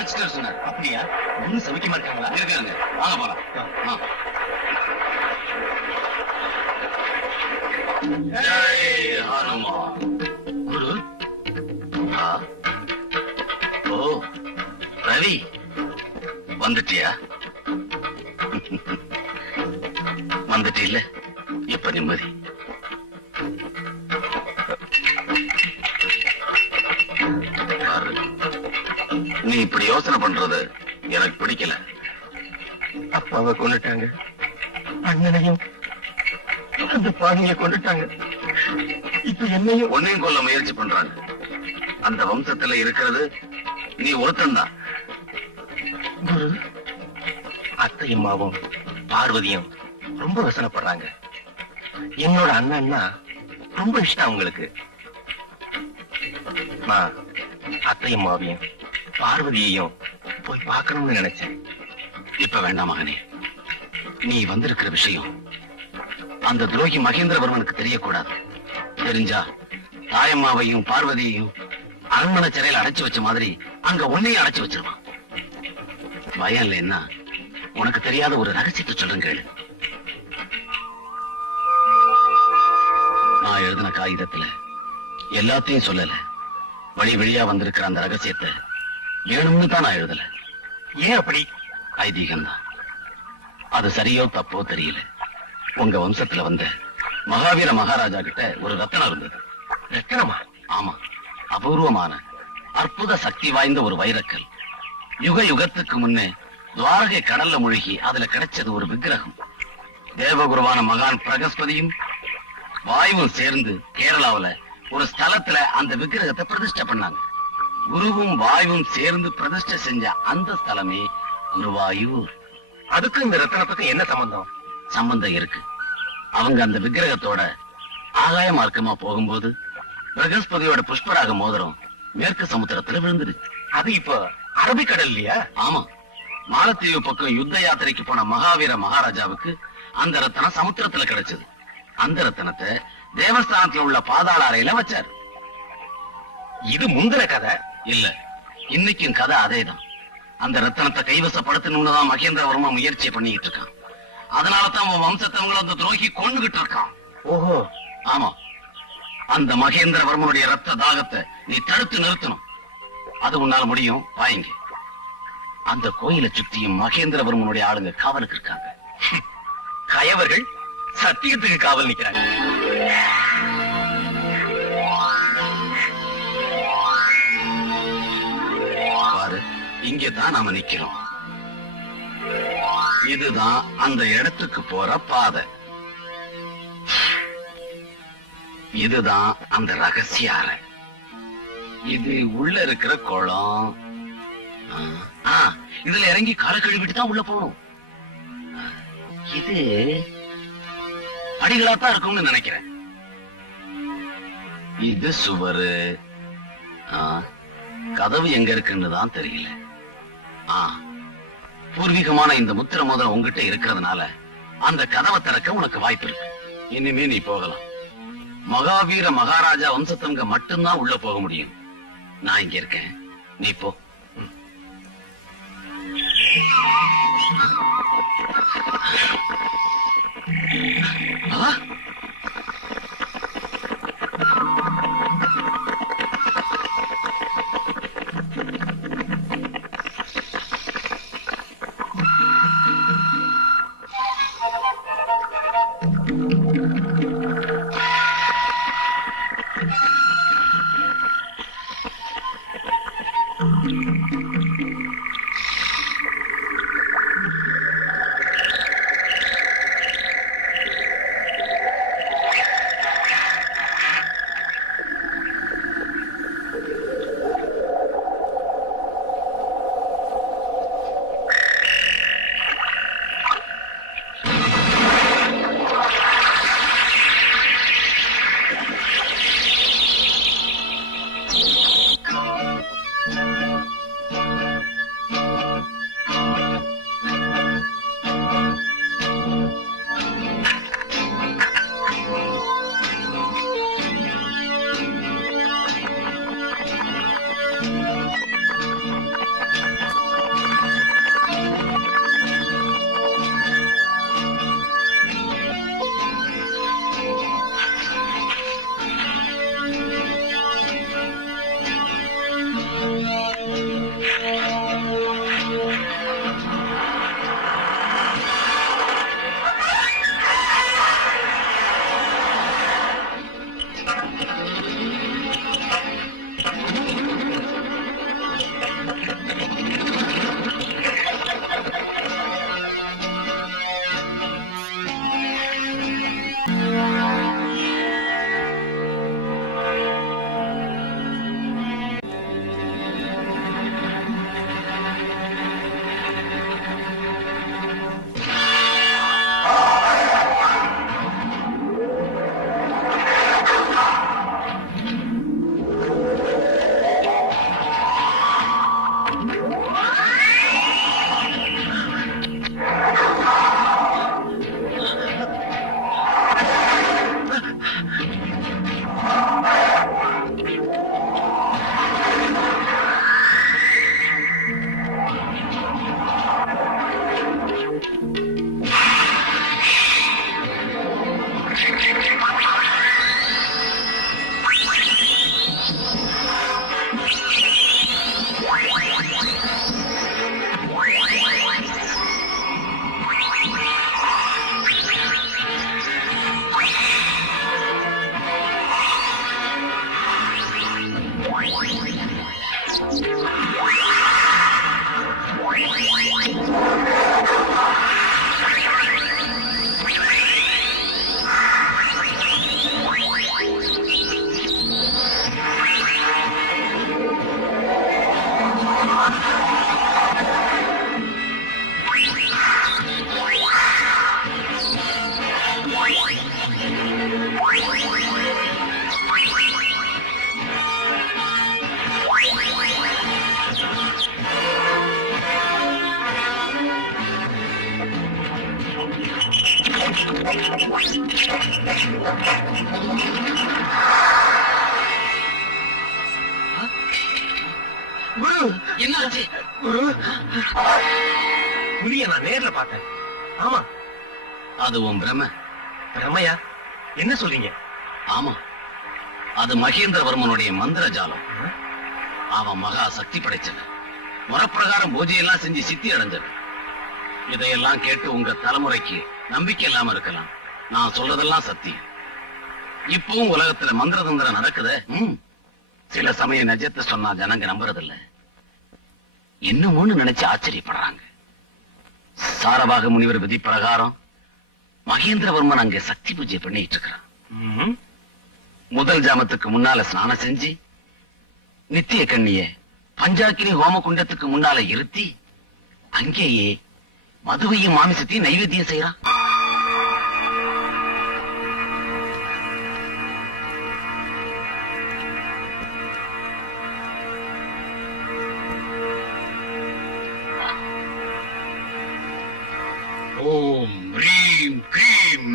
அழைச்சிட்டு சொன்னார். அப்படியா? ஒண்ணு சமைக்கமா இருக்காங்களா? இருக்காங்க. வாங்க போலாம். குரு. ஓ ரவி வந்துட்டியா? வந்துட்டு இல்ல இப்ப நிம்மதி. நீ இப்படி யோசனை பண்றது எனக்கு பிடிக்கல. அப்பாவை கொண்டுட்டாங்க, அண்ணனையும் அந்த பாணியை கொண்டுட்டாங்க, இப்ப என்னையும் உன்னையும் கொல்ல முயற்சி பண்றாங்க. அந்த வம்சத்துல இருக்கிறது நீ ஒருத்தன்தான். குரு, அத்தையம்மாவும் பார்வதியும் ரொம்ப வசனப்படுறாங்க. என்னோட அண்ணன்னா ரொம்ப இஷ்டம் அவங்களுக்கு. நான் அத்தையம்மாவையும் பார்வதியையும் போய் பார்க்கணும்னு நினைச்சேன். இப்ப வேண்டாம் மகனே. நீ வந்திருக்கிற விஷயம் அந்த துரோகி மகேந்திரவர்மனுக்கு தெரியக்கூடாது. தெரிஞ்சா தாயம்மாவையும் பார்வதியையும் அரண்மனை சிறையில் அடைச்சு வச்ச மாதிரி அங்க உன்னையும் அடைச்சு வச்சிருவான். பயம் இல்லைன்னா உனக்கு தெரியாத ஒரு ரகசியத்தை சொல்றேன் கேளு. நான் எழுதின காகிதத்துல எல்லாத்தையும் சொல்லல. வழி வழியா வந்திருக்கிற அந்த ரகசியத்தை ஏணும்னு தான் நான் எழுதல. ஏன் அப்படி? ஐதீகம்தான். அது சரியோ தப்போ தெரியல. உங்க வம்சத்துல வந்த மகாவீர மகாராஜா கிட்ட ஒரு ரத்தனம் இருந்தது. ரத்தனமா? ஆமா, அபூர்வமான அற்புத சக்தி வாய்ந்த ஒரு வைரக்கல். யுக யுகத்துக்கு முன்னே துவாரகை கடல்ல மூழ்கி அதுல கிடைச்சது ஒரு விக்கிரகம். தேவகுருவான மகான் பிரகஸ்பதியும் வாயுவும் சேர்ந்து கேரளாவுல ஒரு ஸ்தலத்துல அந்த விக்கிரகத்தை பிரதிஷ்டை பண்ணாங்க. குருவும் வாயுவும் சேர்ந்து பிரதிஷ்டை செஞ்ச அந்த ஸ்தலமே குருவாயூர். அதுக்கு இந்த ரத்தனத்துக்கு என்ன சம்பந்தம்? சம்பந்தம் இருக்கு. அவங்க அந்த விக்கிரகத்தோட ஆகாய மார்க்கமா போகும்போது பிரகஸ்பதியோட புஷ்பராக மோதிரம் மேற்கு சமுத்திரத்துல விழுந்துரு. அது இப்ப அரபிக்கடல் இல்லையா? ஆமா, மாலத்தீவு பக்கம் யுத்த யாத்திரைக்கு போன மகாவீர மகாராஜாவுக்கு அந்த ரத்தனம் சமுத்திரத்துல கிடைச்சது. அந்த ரத்தனத்தை தேவஸ்தானத்துல உள்ள பாதாள அறையில வச்சாரு. இது முந்தின கதை இல்ல, இன்னைக்கும் கதை அதேதான். அந்த ரத்தனத்தை கைவசப்படுத்தணும்னு தான் மகேந்திரவர்மன் முயற்சியை பண்ணிக்கிட்டு இருக்கான். அதனாலதான் அவன் வம்சத்தவங்களை அந்த துரோகி கொண்டுகிட்டு இருக்கான். ஓஹோ. ஆமா, அந்த மகேந்திரவர்மனுடைய ரத்த தாகத்தை நீ தடுத்து நிறுத்தணும். அது உன்னால முடியும். வாங்க. அந்த கோயிலை சுத்தியும் மகேந்திரவர்மனுடைய ஆளுங்க காவலுக்கு இருக்காங்க. கயவர்கள் சத்தியத்துக்கு காவல் நிக்கிறாங்க. பாரு, இங்கதான் நாம நிக்கிறோம். இதுதான் அந்த இடத்துக்கு போற பாதை. இதுதான் அந்த ரகசிய அறை. இது உள்ள இருக்கிற குளம். இதுல இறங்கி கால கழுவிட்டு தான் உள்ள போகணும். இது படிகளாத்தான் இருக்கும்னு நினைக்கிறேன். இது சுவரு. கதவு எங்க இருக்குன்னு தான் தெரியல. பூர்வீகமான இந்த முத்திர மோதிரம் உங்ககிட்ட இருக்கிறதுனால அந்த கதவை திறக்க உனக்கு வாய்ப்பு இருக்கு. இனிமே நீ போகலாம். மகாவீர மகாராஜா வம்சத்தவங்க மட்டும்தான் உள்ள போக முடியும். நான் இங்க இருக்கேன், நீ போ. குரு, என்னாச்சு? குரு, புலிய நான் நேர்ல பார்த்தேன். ஆமா. அது உன் பிரம. ரமையா, என்ன சொல்றீங்க? ஆமா, அது மகேந்திரவர்மனுடைய மந்திர ஜாலம். அவன் மகா சக்தி படைச்சவன். முறப்பிரகாரம் பூஜையெல்லாம் செஞ்சு சித்தி அடைஞ்சவன். இதையெல்லாம் கேட்டு உங்க தலைமுறைக்கு நம்பிக்கை இல்லாம இருக்கலாம். நான் சொல்றதெல்லாம் சத்தியம். இப்பவும் உலகத்துல மந்திர தந்திரம் நடக்குது. சில சமயம் நிஜத்தை சொன்னா ஜனங்க நம்புறதில்ல. இன்னும் நினைச்சு ஆச்சரியப்படுறாங்க. சாரபாக முனிவர் விதி பிரகாரம் மகேந்திரவர்மன் அங்கே சக்தி பூஜை பண்ணிட்டு இருக்கிறான். முதல் ஜாமத்துக்கு முன்னால ஸ்நானம் செஞ்சு நித்திய கண்ணிய பஞ்சாக்கினி ஹோம குண்டத்துக்கு முன்னால இருத்தி அங்கேயே மதுவையும் மாமிசத்தையும் நைவேத்தியம் செய்யறான். ஓம் ரீம் க்ரீம்.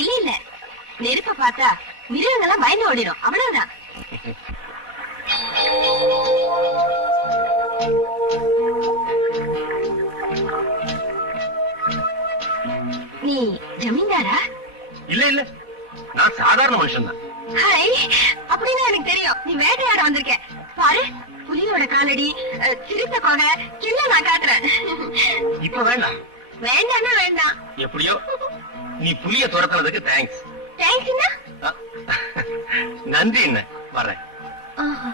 இல்ல இல்ல, நெருப்ப பார்த்தா மிருகங்கள்லாம் பயந்து ஓடிடும், அவ்வளவுதான். நீ ஜமீன்தாரா? இல்ல இல்ல, நான் சாதாரண மனுஷன் தான். ஹாய், அப்படின்னா எனக்கு தெரியும் நீ வேட்டையாட வந்திருக்க. பாரு, புலியோட காலடி, சிறுத்தை கொகை எல்லாம் நான் காட்டுறேன். இப்ப வேண்டாம். வேண்டாம்னா வேண்டாம். எப்படியோ நீ புலிய துரத்துறதுக்கு தேங்க்ஸ். தேங்க்ஸ். நன்றி. என்ன வர்றேன். ஆஹா.